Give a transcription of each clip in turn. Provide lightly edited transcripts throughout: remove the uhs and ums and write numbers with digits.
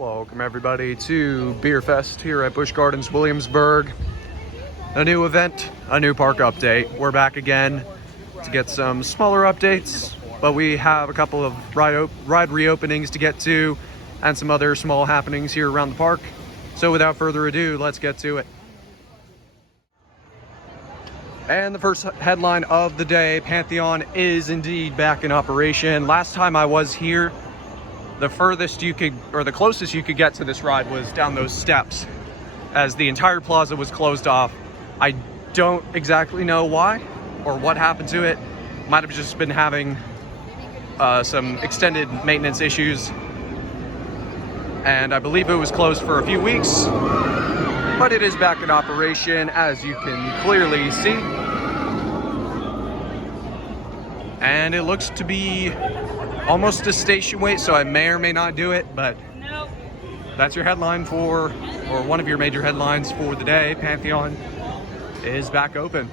Welcome everybody to Bier Fest here at Busch Gardens Williamsburg. A new event, a new park update. We're back again to get some smaller updates, but we have a couple of ride reopenings to get to and some other small happenings here around the park. So without further ado, let's get to it. And the first headline of the day, Pantheon is indeed back in operation. Last time I was here, the furthest you could, or the closest you could get to this ride was down those steps, as the entire plaza was closed off. I don't exactly know why or what happened to it. Might have just been having some extended maintenance issues. And I believe it was closed for a few weeks, but it is back in operation, as you can clearly see. And it looks to be almost a station wait, so I may or may not do it, but that's your headline for, or one of your major headlines for the day. Pantheon is back open.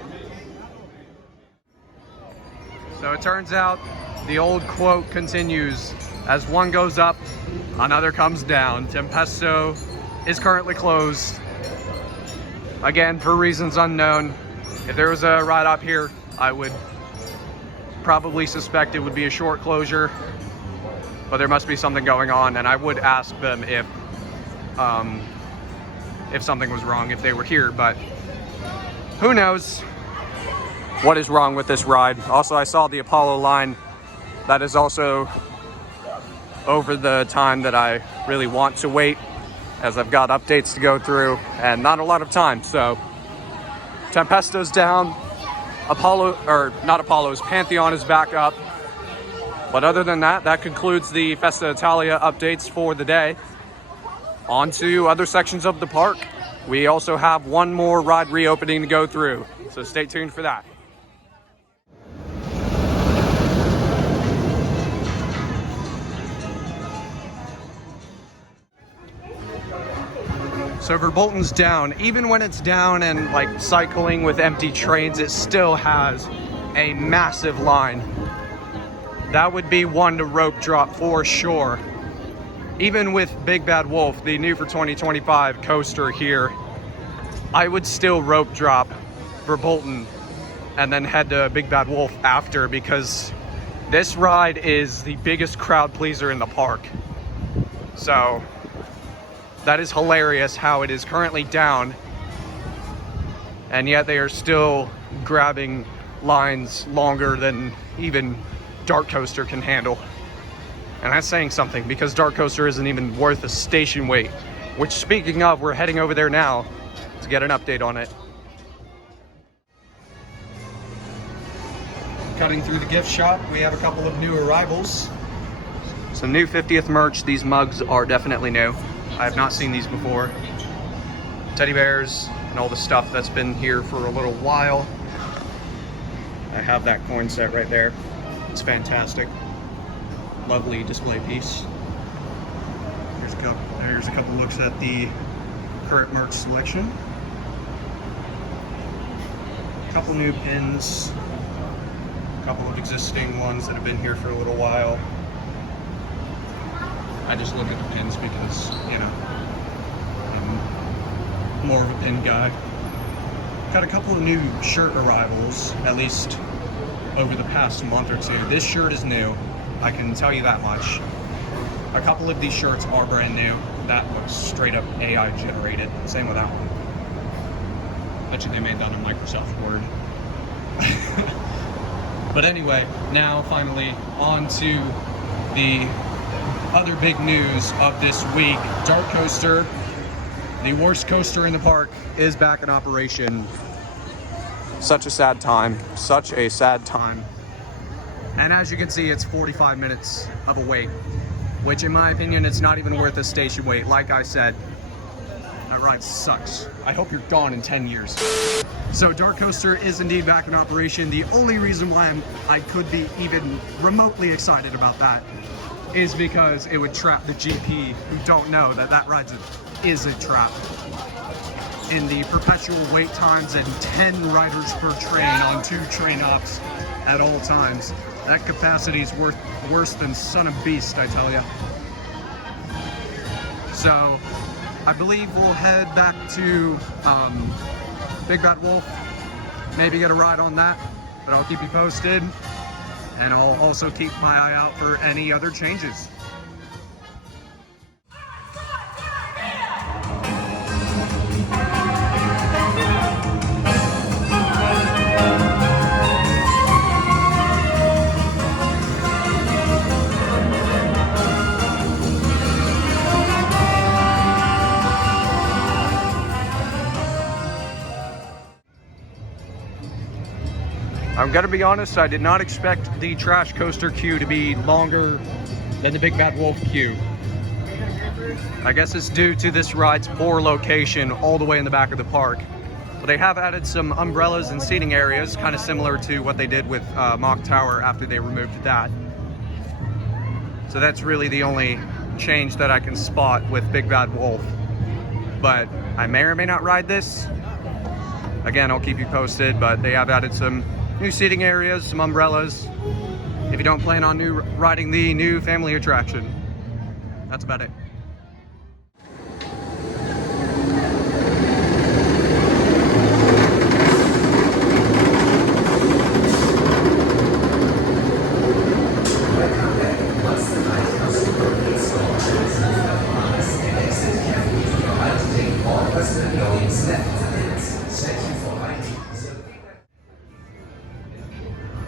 So it turns out the old quote continues: as one goes up, another comes down. Tempesto is currently closed, again for reasons unknown. If there was a ride up here, I would probably suspect it would be a short closure, but there must be something going on, and I would ask them if something was wrong if they were here, but who knows what is wrong with this ride. Also, I saw the Apollo line. That is also over the time that I really want to wait, as I've got updates to go through and not a lot of time. So Tempesto's down, Pantheon is back up. But other than that, that concludes the Festa Italia updates for the day. On to other sections of the park. We also have one more ride reopening to go through, so stay tuned for that. So Verbolten's down. Even when it's down and like cycling with empty trains, it still has a massive line. That would be one to rope drop for sure. Even with Big Bad Wolf, the new for 2025 coaster here, I would still rope drop Verbolten and then head to Big Bad Wolf after, because this ride is the biggest crowd pleaser in the park. So that is hilarious how it is currently down, and yet they are still grabbing lines longer than even Dark Coaster can handle. And that's saying something, because Dark Coaster isn't even worth a station wait, which, speaking of, we're heading over there now to get an update on it. Cutting through the gift shop, we have a couple of new arrivals. Some new 50th merch. These mugs are definitely new. I have not seen these before. Teddy bears and all the stuff that's been here for a little while. I have that coin set right there. It's fantastic. Lovely display piece. Here's a couple looks at the current merch selection. A couple new pins. A couple of existing ones that have been here for a little while. I just look at the pins because, you know, I'm more of a pin guy. Got a couple of new shirt arrivals, at least over the past month or two. This shirt is new, I can tell you that much. A couple of these shirts are brand new. That looks straight up AI generated. Same with that one. Bet you they made that in Microsoft Word. But anyway, now finally on to the other big news of this week. Dark Coaster, the worst coaster in the park, is back in operation. Such a sad time, such a sad time. And as you can see, it's 45 minutes of a wait, which in my opinion, it's not even worth a station wait. Like I said, that ride sucks. I hope you're gone in 10 years. So Dark Coaster is indeed back in operation. The only reason why I could be even remotely excited about that is because it would trap the GP who don't know that that ride is a trap. In the perpetual wait times and 10 riders per train on 2 train ops at all times, that capacity is worse than Son of Beast, I tell ya. So So I believe we'll head back to Big Bad Wolf, maybe get a ride on that, but I'll keep you posted, and I'll also keep my eye out for any other changes. I'm gonna be honest, I did not expect the trash coaster queue to be longer than the Big Bad Wolf queue. I guess it's due to this ride's poor location all the way in the back of the park. But they have added some umbrellas and seating areas, kind of similar to what they did with Mock Tower after they removed that. So that's really the only change that I can spot with Big Bad Wolf. But I may or may not ride this. Again, I'll keep you posted, but they have added some new seating areas, some umbrellas, if you don't plan on riding the new family attraction. That's about it.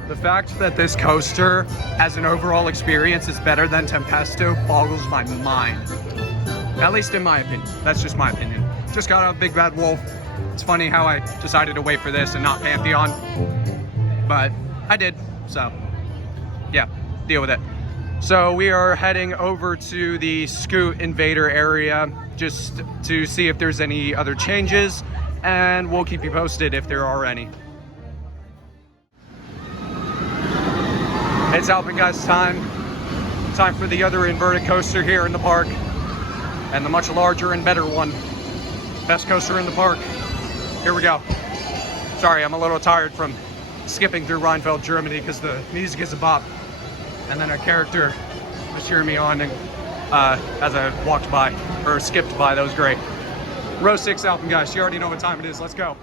The fact that this coaster, as an overall experience, is better than Tempesto boggles my mind. At least in my opinion. That's just my opinion. Just got out of Big Bad Wolf. It's funny how I decided to wait for this and not Pantheon. But I did, so yeah, deal with it. So we are heading over to the Scoot Invader area just to see if there's any other changes, and we'll keep you posted if there are any. It's Alpengeist Time. Time for the other inverted coaster here in the park, and the much larger and better one. Best coaster in the park. Here we go. Sorry, I'm a little tired from skipping through Rheinfeld, Germany, because the music is a bop. And then a character was cheering me on and, as I walked by, or skipped by. That was great. Row 6 Alpengeist. You already know what time it is. Let's go.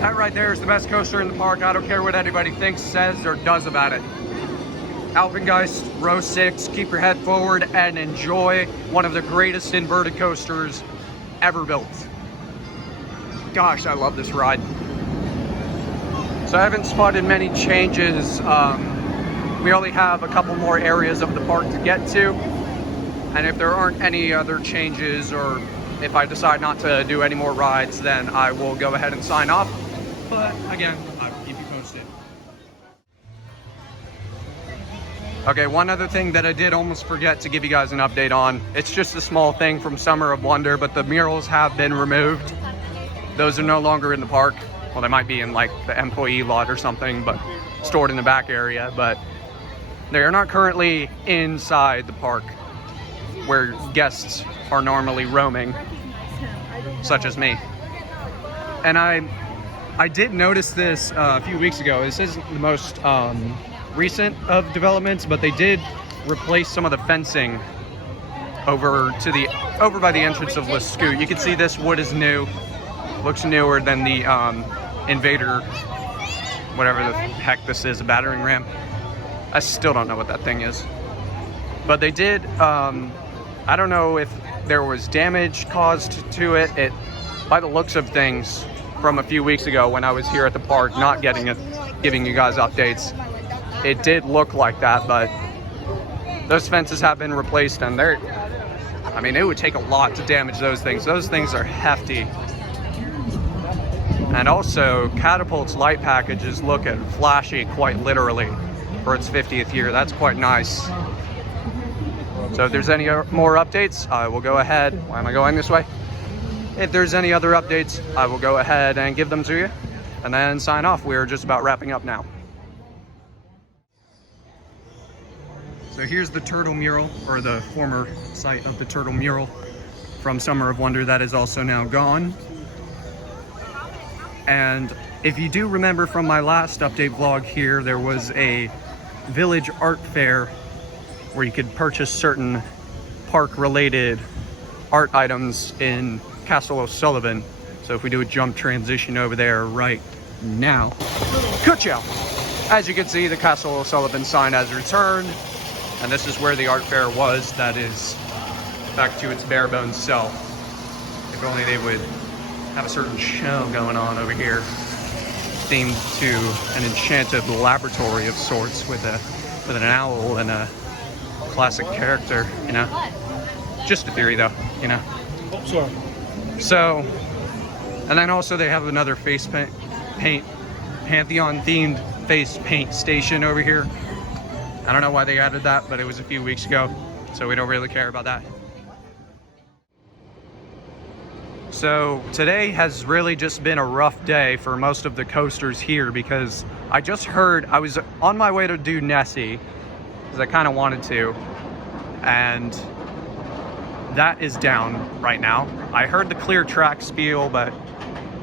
That right there is the best coaster in the park. I don't care what anybody thinks, says, or does about it. Alpengeist, row 6. Keep your head forward and enjoy one of the greatest inverted coasters ever built. Gosh, I love this ride. So I haven't spotted many changes. We only have a couple more areas of the park to get to. And if there aren't any other changes, or if I decide not to do any more rides, then I will go ahead and sign off. But again, I'll keep you posted. Okay, one other thing that I did almost forget to give you guys an update on. It's just a small thing from Summer of Wonder, but the murals have been removed. Those are no longer in the park. Well, they might be in like the employee lot or something, but stored in the back area. But they are not currently inside the park where guests are normally roaming, such as me. And I did notice this a few weeks ago. This isn't the most recent of developments, but they did replace some of the fencing over by the entrance of the Scoot. You can see this wood is new. Looks newer than the Invader, whatever the heck this is, a battering ram. I still don't know what that thing is. But they did, I don't know if there was damage caused to it. By the looks of things from a few weeks ago when I was here at the park, not giving you guys updates, it did look like that, but those fences have been replaced, and I mean, it would take a lot to damage those things. Those things are hefty. And also, Catapult's light package is looking flashy, quite literally, for its 50th year. That's quite nice. So if there's any more updates, I will go ahead. Why am I going this way? If there's any other updates, I will go ahead and give them to you, and then sign off. We're just about wrapping up now. So here's the turtle mural, or the former site of the turtle mural from Summer of Wonder that is also now gone. And if you do remember from my last update vlog here, there was a village art fair where you could purchase certain park related art items in Castle O'Sullivan. So if we do a jump transition over there right now, ka-chow! As you can see, the Castle O'Sullivan sign has returned, and this is where the art fair was. That is back to its bare bones self. If only they would have a certain show going on over here, themed to an enchanted laboratory of sorts with an owl and a classic character, you know. Just a theory though, you know. Sure. So, and then also they have another face paint Pantheon themed face paint station over here. I don't know why they added that, but it was a few weeks ago, so we don't really care about that. So today has really just been a rough day for most of the coasters here, because I just heard, I was on my way to do Nessie, because I kind of wanted to, and that is down right now. I heard the clear track spiel, but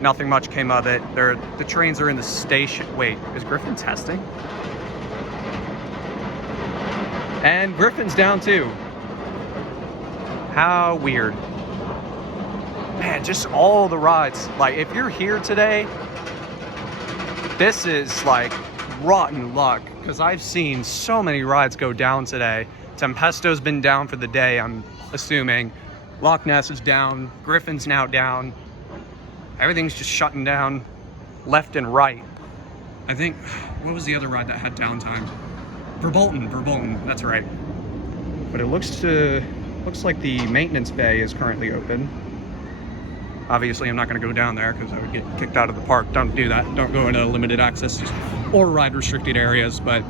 nothing much came of it. The trains are in the station. Wait, is Griffin testing? And Griffin's down too. How weird. Man, just all the rides. Like, if you're here today, this is like rotten luck, because I've seen so many rides go down today. Tempesto's been down for the day, I'm assuming. Loch Ness is down. Griffin's now down. Everything's just shutting down left and right. I think, what was the other ride that had downtime? Verbolten, that's right. But it looks like the maintenance bay is currently open. Obviously, I'm not going to go down there because I would get kicked out of the park. Don't do that. Don't go into limited access or ride restricted areas. But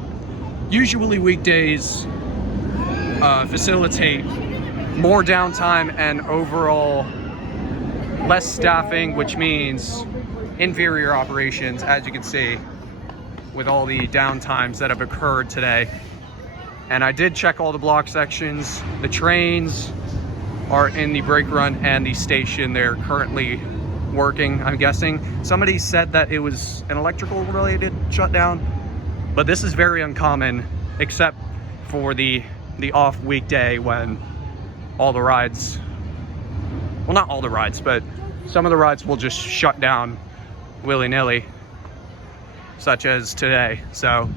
usually weekdays facilitate more downtime and overall less staffing, which means inferior operations, as you can see, with all the downtimes that have occurred today. And I did check all the block sections. The trains are in the brake run, and the station, they're currently working, I'm guessing. Somebody said that it was an electrical related shutdown, but this is very uncommon, except for the off weekday when all the rides, well, not all the rides, but some of the rides will just shut down willy-nilly, such as today. So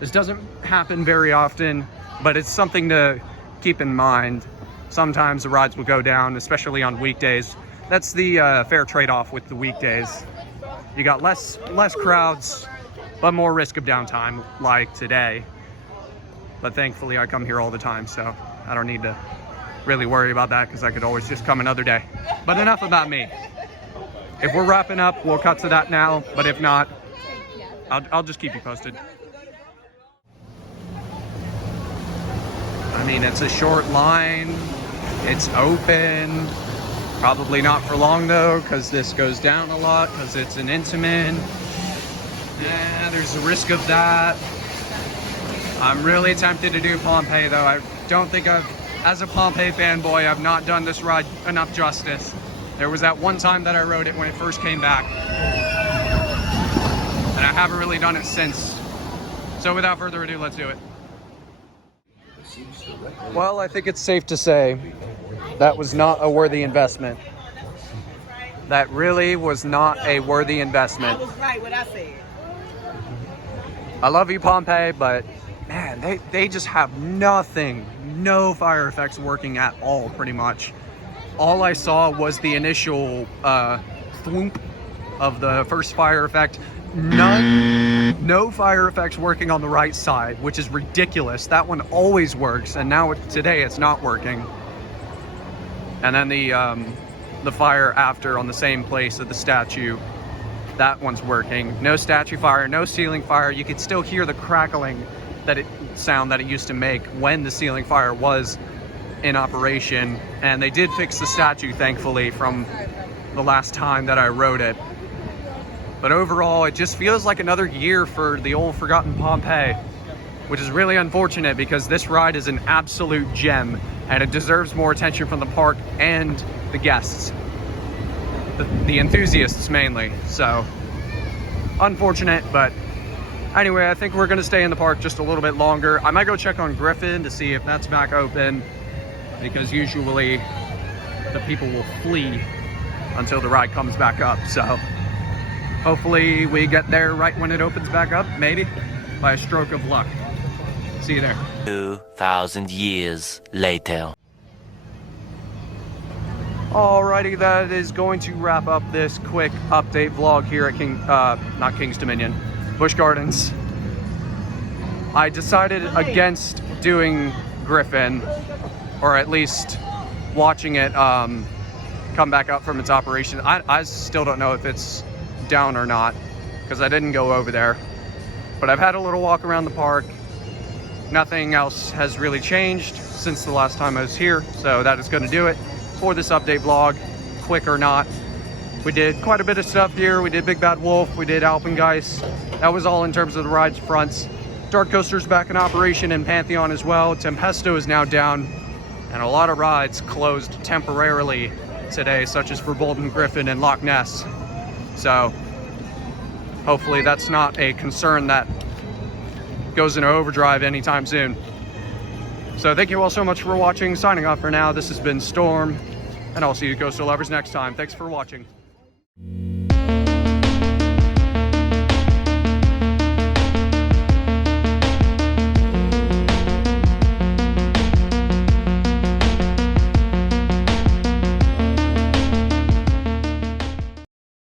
this doesn't happen very often, but it's something to keep in mind. Sometimes the rides will go down, especially on weekdays. That's the fair trade-off with the weekdays. You got less crowds, but more risk of downtime, like today. But thankfully, I come here all the time, so I don't need to really worry about that, because I could always just come another day. But enough about me. If we're wrapping up, we'll cut to that now. But if not, I'll just keep you posted. I mean, it's a short line. It's open. Probably not for long though, because this goes down a lot, because it's an intimate. Yeah, there's a risk of that. I'm really tempted to do Pompeii'd though. I don't think as a Pompeii'd fanboy, I've not done this ride enough justice. There was that one time that I rode it when it first came back, and I haven't really done it since. So without further ado, let's do it. Well, I think it's safe to say that was not a worthy investment. That really was not a worthy investment. I was right what I said. I love you, Pompeii'd, but man, they just have nothing, no fire effects working at all, pretty much. All I saw was the initial thwoomp of the first fire effect. No fire effects working on the right side, which is ridiculous. That one always works, and now today it's not working. And then the fire after on the same place of the statue, that one's working. No statue fire, no ceiling fire. You could still hear the crackling sound that it used to make when the ceiling fire was in operation. And they did fix the statue, thankfully, from the last time that I rode it. But overall, it just feels like another year for the old forgotten Pompeii'd, which is really unfortunate, because this ride is an absolute gem and it deserves more attention from the park and the guests, the enthusiasts mainly. So unfortunate, but anyway, I think we're gonna stay in the park just a little bit longer. I might go check on Griffin to see if that's back open. because usually the people will flee until the ride comes back up. So hopefully we get there right when it opens back up, maybe by a stroke of luck. See you there. 2,000 years later. Alrighty, that is going to wrap up this quick update vlog here at not King's Dominion, Busch Gardens. I decided against doing Griffin, or at least watching it come back up from its operation. I still don't know if it's down or not, because I didn't go over there. But I've had a little walk around the park. Nothing else has really changed since the last time I was here, so that is going to do it for this update vlog, quick or not. We did quite a bit of stuff here. We did Big Bad Wolf, we did Alpengeist. That was all in terms of the rides fronts. Dark Coaster's back in operation in Pantheon as well. Tempesto is now down, and a lot of rides closed temporarily today, such as Verbolten, Griffin, and Loch Ness. So hopefully that's not a concern that goes into overdrive anytime soon. So thank you all so much for watching. Signing off for now. This has been Storm, and I'll see you coaster lovers next time. Thanks for watching.